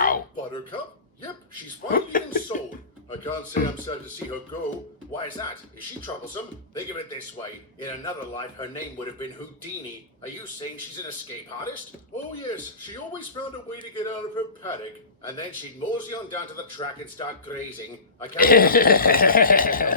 now. Buttercup? Yep, she's finally been sold. I can't say I'm sad to see her go. Why is that? Is she troublesome? Think of it this way. In another life, her name would have been Houdini. Are you saying she's an escape artist? Oh yes, she always found a way to get out of her paddock. And then she'd mosey on down to the track and start grazing. I can't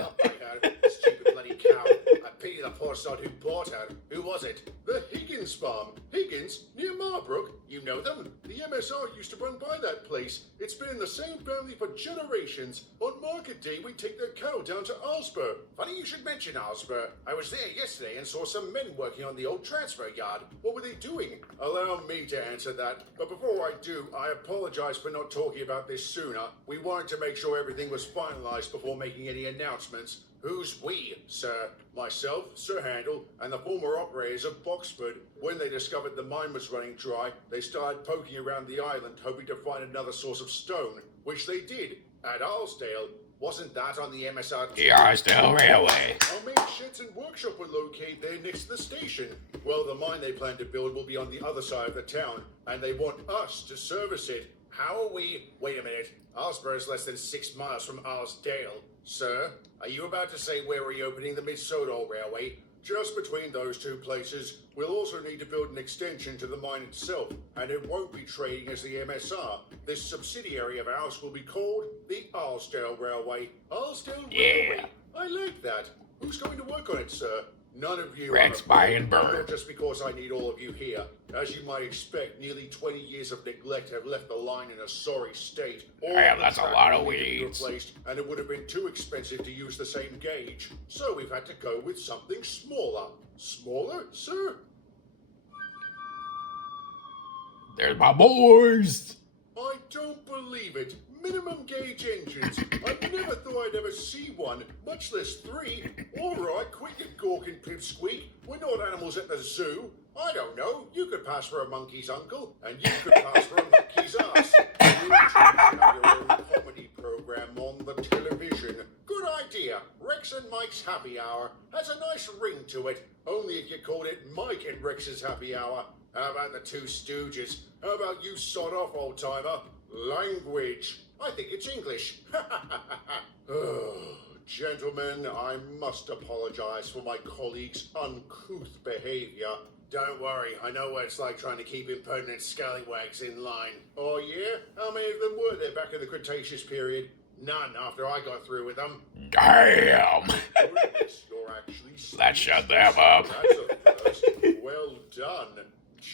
up by her, stupid bloody cow. I pity the poor sod who bought her. Who was it? The Higgins farm. Higgins? Near Marbrook? You know them? The MSR used to run by that place. It's been in the same family for generations. On market day, we take their cow down to Alsper. Funny you should mention Alsper. I was there yesterday and saw some men working on the old transfer yard. What were they doing? Allow me to answer that. But before I do, I apologize for not talking about this sooner. We wanted to make sure everything was finalized before making any announcements. Who's we, sir? Myself, Sir Handel, and the former operators of Boxford. When they discovered the mine was running dry, they started poking around the island hoping to find another source of stone, which they did, at Arlesdale. Wasn't that on the MSR? The Arlesdale Railway. Our main sheds and workshop were located there next to the station. Well, the mine they plan to build will be on the other side of the town, and they want us to service it. How are we? Wait a minute. Arlesborough is less than 6 miles from Arlesdale. Sir, are you about to say we're reopening the Mid-Sodor Railway? Just between those two places, we'll also need to build an extension to the mine itself, and it won't be trading as the MSR. This subsidiary of ours will be called the Arlesdale Railway. Arlesdale Railway? I like that. Who's going to work on it, sir? None of you. Rex, buy and burn. Not just because I need all of you here. As you might expect, nearly 20 years of neglect have left the line in a sorry state. Damn, that's a lot of weeds. Replaced, and it would have been too expensive to use the same gauge. So we've had to go with something smaller. Smaller, sir? There's my boys. I don't believe it. Minimum gauge engines. I never thought I'd ever see one, much less 3. All right, quit your gawk and pipsqueak. We're not animals at the zoo. I don't know. You could pass for a monkey's uncle, and you could pass for a monkey's ass. You have your own comedy program on the television. Good idea. Rex and Mike's Happy Hour has a nice ring to it. Only if you called it Mike and Rex's Happy Hour. How about the Two Stooges? How about you sod off, old-timer? Language. I think it's English. Oh, gentlemen, I must apologize for my colleagues' uncouth behavior. Don't worry, I know what it's like trying to keep impertinent scallywags in line. Oh yeah? How many of them were there back in the Cretaceous period? None after I got through with them. Damn. Goodness, you're actually Let's shut them up. That's a first. Well done.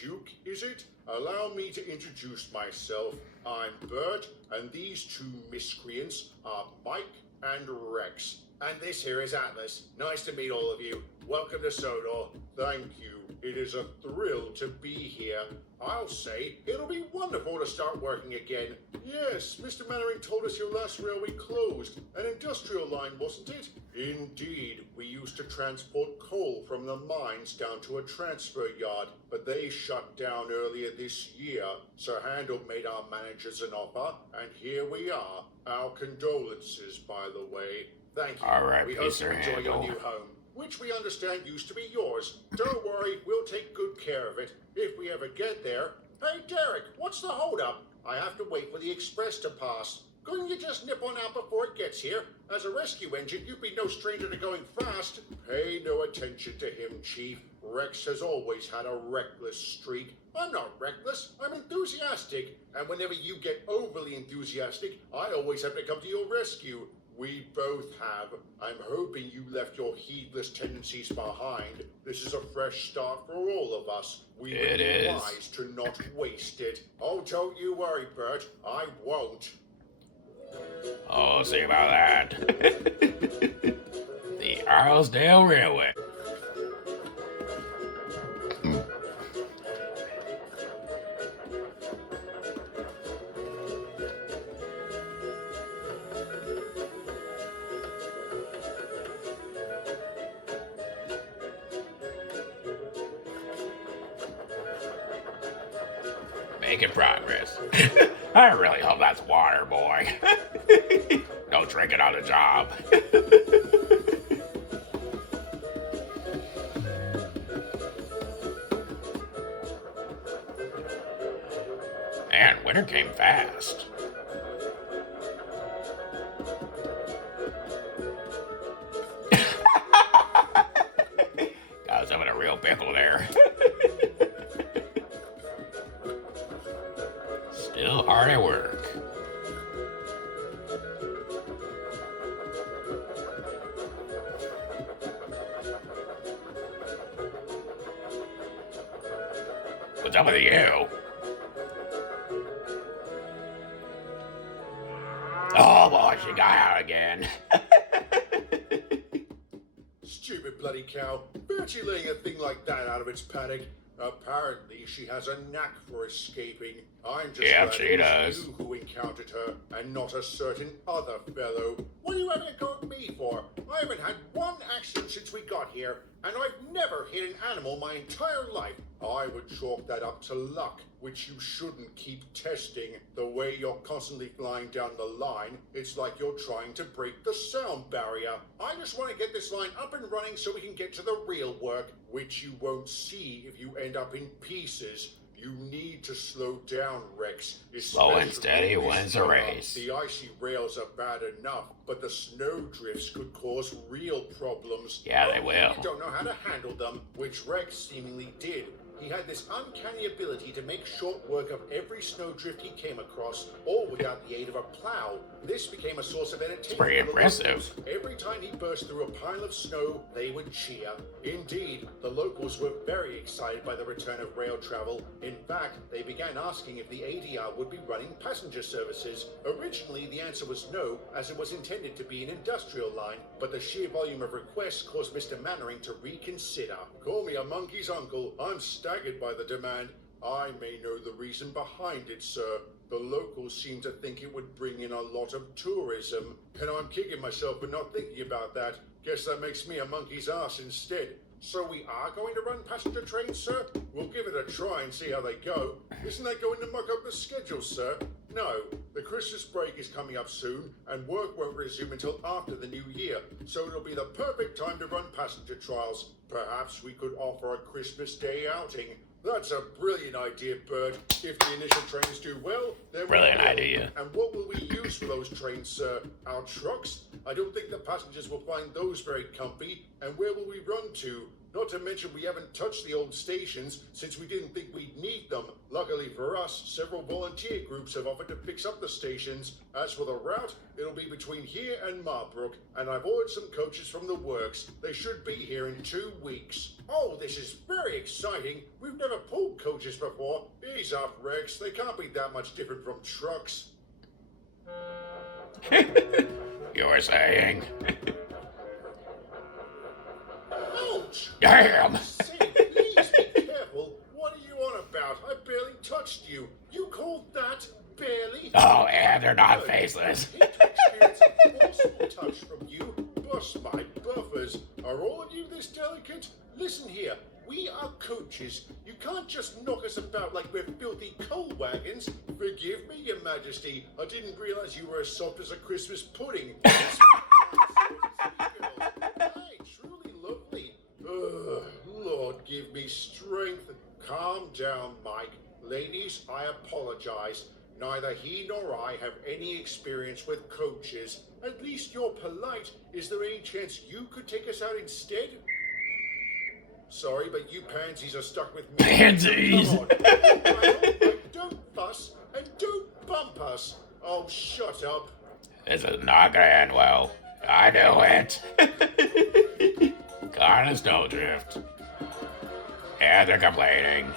Duke, is it? Allow me to introduce myself. I'm Bert, and these two miscreants are Mike and Rex. And this here is Atlas. Nice to meet all of you. Welcome to Sodor. Thank you. It is a thrill to be here. I'll say it'll be wonderful to start working again. Yes, Mr. Mannering told us your last railway closed. An industrial line, wasn't it? Indeed. We used to transport coal from the mines down to a transfer yard, but they shut down earlier this year. Sir Handel made our managers an offer, and here we are. Our condolences, by the way. Thank you. All right, we hope Sir you enjoy your Handel. new home, which we understand used to be yours. Don't worry, we'll take good care of it, if we ever get there. Hey, Derek, what's the holdup? I have to wait for the express to pass. Couldn't you just nip on out before it gets here? As a rescue engine, you'd be no stranger to going fast. Pay no attention to him, Chief. Rex has always had a reckless streak. I'm not reckless, I'm enthusiastic. And whenever you get overly enthusiastic, I always have to come to your rescue. We both have. I'm hoping you left your heedless tendencies behind. This is a fresh start for all of us. We would be wise to not waste it. Oh, don't you worry, Bert. I won't. Oh, see about that. The Arlesdale Railway. Making progress. I really hope that's water, boy. Don't drink it on the job. And when winter came fast. I was having a real pickle there. Still hard at work. What's up with you? Oh boy, she got out again. Stupid bloody cow. Where'd she letting a thing like that out of its paddock? Apparently, she has a knack for escaping. I'm just glad she it was does. you who encountered her, and not a certain other fellow. What are you having a go at me for? I haven't had one accident since we got here, and I've never hit an animal my entire life. I would chalk that up to luck, which you shouldn't keep testing. The way you're constantly flying down the line, it's like you're trying to break the sound barrier. I just want to get this line up and running so we can get to the real work, which you won't see if you end up in pieces. You need to slow down, Rex. Slow and steady wins a race. The icy rails are bad enough, but the snow drifts could cause real problems. Yeah, they will. You don't know how to handle them, which Rex seemingly did. He had this uncanny ability to make short work of every snowdrift he came across, all without the aid of a plow. This became a source of entertainment. Pretty for the impressive. locals. Every time he burst through a pile of snow, they would cheer. Indeed, the locals were very excited by the return of rail travel. In fact, they began asking if the ADR would be running passenger services. Originally, the answer was no, as it was intended to be an industrial line, but the sheer volume of requests caused Mr. Mannering to reconsider. Call me a monkey's uncle. I'm staggered by the demand. I may know the reason behind it, sir. The locals seem to think it would bring in a lot of tourism, and I'm kicking myself for not thinking about that. Guess that makes me a monkey's ass instead. So we are going to run passenger trains, sir? We'll give it a try and see how they go. Isn't that going to muck up the schedule, sir? No. The Christmas break is coming up soon, and work won't resume until after the new year, so it'll be the perfect time to run passenger trials. Perhaps we could offer a Christmas Day outing. That's a brilliant idea, Bert. If the initial trains do well, then Brilliant we will. idea. And what will we use for those trains, sir? Our trucks? I don't think the passengers will find those very comfy. And where will we run to? Not to mention we haven't touched the old stations since we didn't think we'd need them. Luckily for us, several volunteer groups have offered to fix up the stations. As for the route, it'll be between here and Marbrook, and I've ordered some coaches from the works. They should be here in 2 weeks. Oh, this is very exciting. We've never pulled coaches before. Ease up, Rex. They can't be that much different from trucks. You were saying? Ouch! Damn! Say, please be careful. What are you on about? I barely touched you. You called that barely? Oh, yeah, they're not faceless. I hate to experience a forceful touch from you. Bust my buffers. Are all of you this delicate? Listen here. We are coaches. You can't just knock us about like we're filthy coal wagons. Forgive me, Your Majesty. I didn't realize you were as soft as a Christmas pudding. Hey, truly lovely. Lord, give me strength. Calm down, Mike. Ladies, I apologize. Neither he nor I have any experience with coaches. At least you're polite. Is there any chance you could take us out instead? Sorry, but you pansies are stuck with me. Pansies! Come on. Don't fuss and don't bump us. Oh, shut up. This is not gonna end well. I knew it. Caught in a snowdrift. And they're complaining.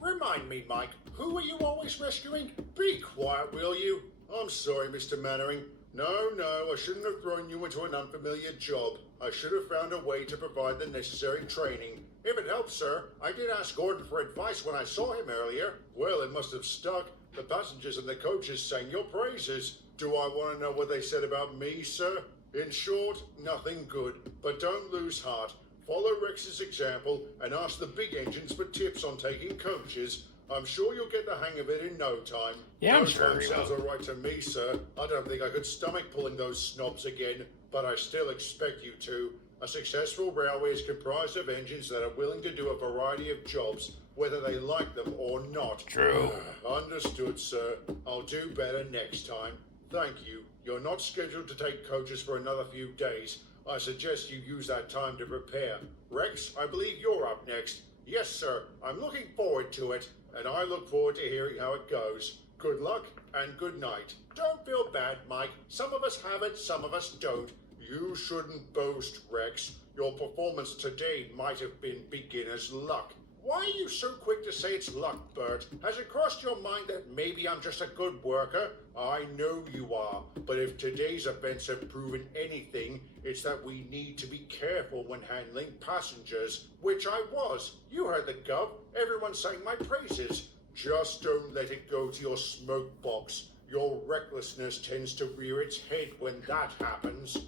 Remind me, Mike, who are you always rescuing? Be quiet, will you? I'm sorry, Mr. Mannering. No, I shouldn't have thrown you into an unfamiliar job. I should have found a way to provide the necessary training. If it helps, sir, I did ask Gordon for advice when I saw him earlier. Well, it must have stuck. The passengers and the coaches sang your praises. Do I want to know what they said about me, sir? In short, nothing good. But don't lose heart. Follow Rex's example and ask the big engines for tips on taking coaches. I'm sure you'll get the hang of it in no time. Yeah, I'm No sure time he sounds will. all right to me, sir. I don't think I could stomach pulling those snobs again, but I still expect you to. A successful railway is comprised of engines that are willing to do a variety of jobs, whether they like them or not. True. Understood, sir. I'll do better next time. Thank you. You're not scheduled to take coaches for another few days. I suggest you use that time to prepare. Rex, I believe you're up next. Yes, sir. I'm looking forward to it, and I look forward to hearing how it goes. Good luck and good night. Don't feel bad, Mike. Some of us have it, some of us don't. You shouldn't boast, Rex. Your performance today might have been beginner's luck. Why are you so quick to say it's luck, Bert? Has it crossed your mind that maybe I'm just a good worker? I know you are, but if today's events have proven anything, it's that we need to be careful when handling passengers, which I was. You heard the gov. Everyone sang my praises. Just don't let it go to your smoke box. Your recklessness tends to rear its head when that happens.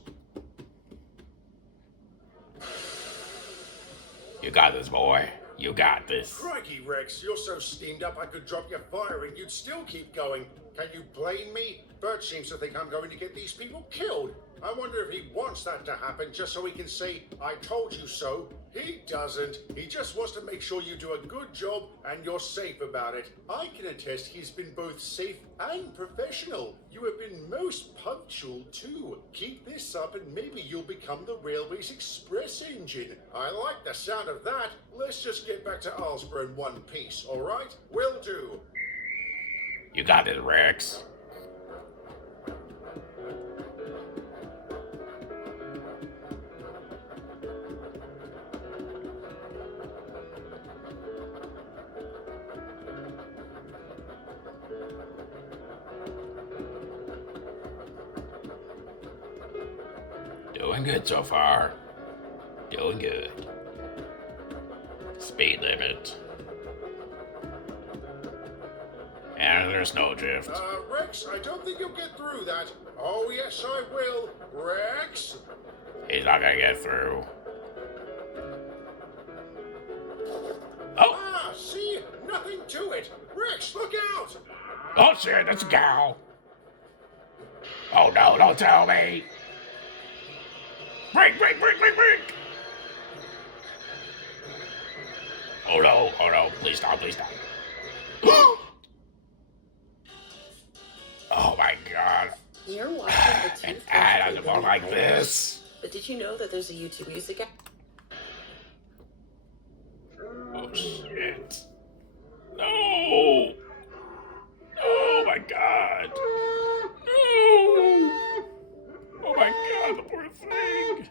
You got this, boy. You got this. Crikey, Rex, you're so steamed up I could drop your fire and you'd still keep going. Can you blame me? Bert seems to think I'm going to get these people killed. I wonder if he wants that to happen just so he can say, I told you so. He doesn't. He just wants to make sure you do a good job and you're safe about it. I can attest he's been both safe and professional. You have been most punctual too. Keep this up and maybe you'll become the railway's express engine. I like the sound of that. Let's just get back to Alsborough in one piece, all right? Will do. You got this, Rex. Doing good so far. Doing good. Speed limit. And there's no drift. Rex, I don't think you'll get through that. Oh, yes, I will. Rex? He's not gonna get through. Oh! Ah, see? Nothing to it. Rex, look out! Oh shit, that's a cow! Oh no, don't tell me! Break! Oh no, please stop. Oh my god. You're watching the An Tooth ad on the phone like this. But did you know that there's a YouTube music app? Oh shit. No! Oh my god. No! Oh my god, the poor thing.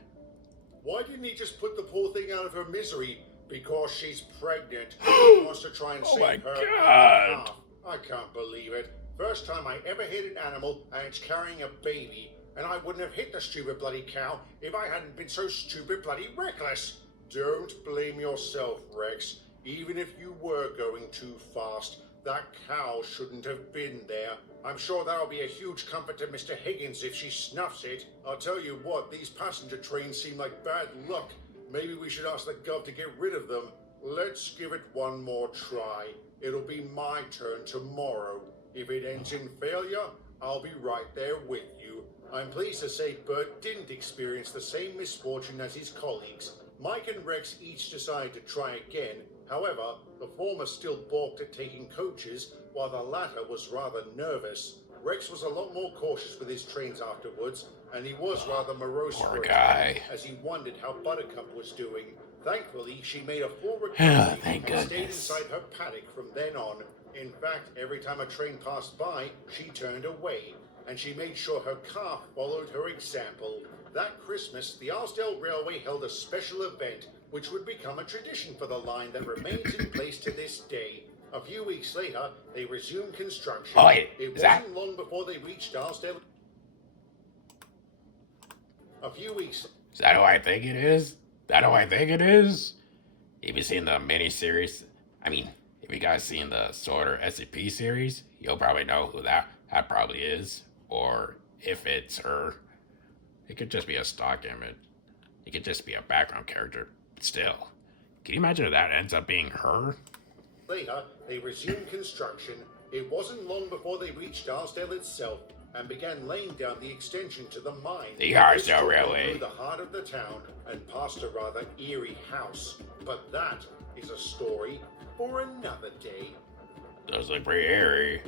Why didn't he just put the poor thing out of her misery? Because she's pregnant. He wants to try and Oh save my her. God. I can't believe it. First time I ever hit an animal and it's carrying a baby. And I wouldn't have hit the stupid bloody cow if I hadn't been so stupid bloody reckless. Don't blame yourself, Rex. Even if you were going too fast, that cow shouldn't have been there. I'm sure that'll be a huge comfort to Mr. Higgins if she snuffs it. I'll tell you what, these passenger trains seem like bad luck. Maybe we should ask the gov to get rid of them. Let's give it one more try. It'll be my turn tomorrow. If it ends in failure, I'll be right there with you. I'm pleased to say Bert didn't experience the same misfortune as his colleagues. Mike and Rex each decided to try again. However, the former still balked at taking coaches, while the latter was rather nervous. Rex was a lot more cautious with his trains afterwards, and he was rather morose Poor for a guy. time, as he wondered how Buttercup was doing. Thankfully, she made a full recovery Thank and stayed goodness. inside her paddock from then on. In fact, every time a train passed by, she turned away, and she made sure her car followed her example. That Christmas, the Arsdale Railway held a special event, which would become a tradition for the line that remains in place to this day. A few weeks later, they resumed construction. Oh, yeah. It Is that- wasn't long before they reached Arsdale. A few weeks. Is that who I think it is? Have you seen the miniseries? I mean, if you guys seen the Sodor SCP series, you'll probably know who that probably is. Or if it's her, it could just be a stock image. It could just be a background character. Still, can you imagine if that ends up being her? Later, they resumed construction. It wasn't long before they reached Arsdale itself and began laying down the extension to the mine. The This Arsdale took them Railway. through the heart of the town and past a rather eerie house. But that is a story for another day. Those look pretty airy.